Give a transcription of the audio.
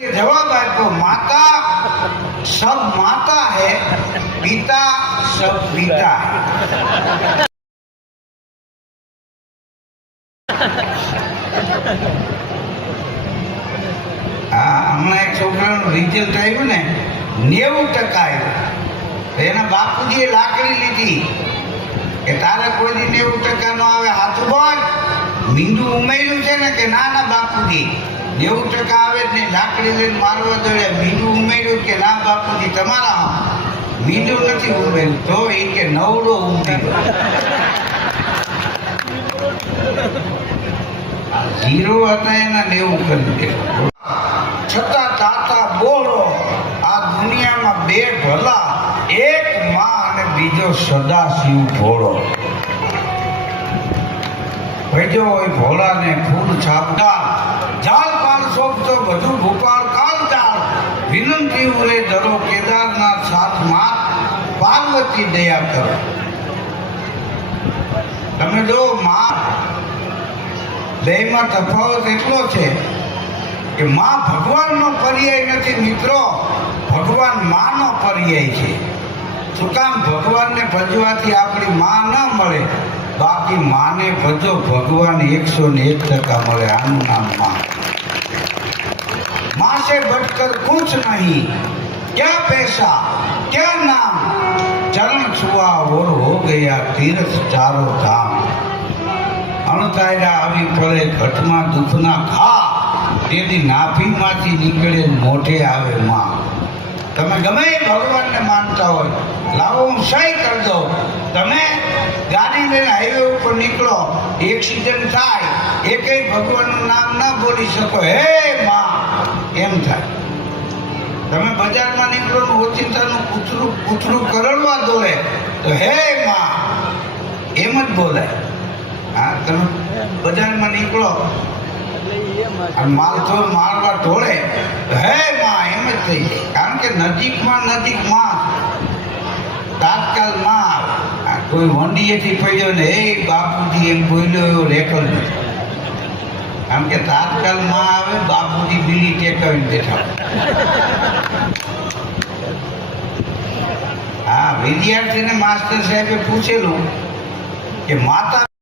जवाब आपको, माता सब माता है, पिता सब पिता है। હમણાં એક છોકરાનું રિઝલ્ટ આવ્યું ને 90% આવ્યું, એના બાપુજીએ લાકડી લીધી કે તારે કોઈ દી 90% નો આવે, હાથ બોલ મીંડું ઉમેર્યું છે ને કે ના ના બાપુજી 90% આવે જ નહીં, લાકડી લઈને મારવા દોડ્યા, મીંડું ઉમેર્યું કે ના બાપુજી તમારા મીંડું નથી ઉમેર્યું, તો એ કે નવડો ઉમેર્યો, 0 હતા એના 90 કરી દે. છતાં તાતા બોલો, આ દુનિયામાં બે ભલા, એક માં અને બીજો સદાશિવ ભોળો. ભેજો હોય ભોળાને ફૂલ છાપદાર, જાળ પાર સોંપતો બધું ભૂપાળ કાલદાર, વિનંતી ઉરે ધરો કેદારનાથ સાથ માત, પાર્વતી દયા કરો. તમે જો માં બેમાં તફાવત એટલો છે કે માં ભગવાનનો પર્યાય નથી મિત્રો, ભગવાન માનો પર્યાય છે. શું કામ? ભગવાનને ભજવાથી આપણી માં ન મળે, બાકી માને ભજો ભગવાન 101% મળે. આનું નામ માં. माँ से बढ़कर कुछ नहीं, क्या पैसा क्या नाम, चरण छुआ और हो गया तीर्थ चारों धाम. અણતાયડા આવી પડે ઘટમાં દુઃખના ઘા, તેથી નાભીમાંથી નીકળે મોઢે આવે માં. તમે ગમે ભગવાનને માનતા હોય, લાવો હું સહી કરી દઉં. તમે ગાડી લઈને હાઈવે ઉપર નીકળો, એક્સિડન્ટ થાય, એકેય ભગવાનનું નામ ના બોલી શકો, હે માં એમ થાય. તમે બજારમાં નીકળો ને ઓચિંતાનું કૂતરું કરડવા દોડે તો હે માં એમ જ બોલાય. હા, તમે બજારમાં નીકળો અને માલચોર મારવા ઢોળે તો હે માં એમ જ થઈ જાય. કારણ કે નજીકમાં તાત્કાલ માં કોઈ વંડીએથી પડ્યો ને એ બાપુજી એમ બોલ્યો એવો રેકલ નથી. કારણ કે તાત્કાલ માં આવે, બાપુજી બીડી ટેકાવીને બેઠા. હા, વિદ્યાર્થીને માસ્ટર સાહેબે પૂછેલું કે માતા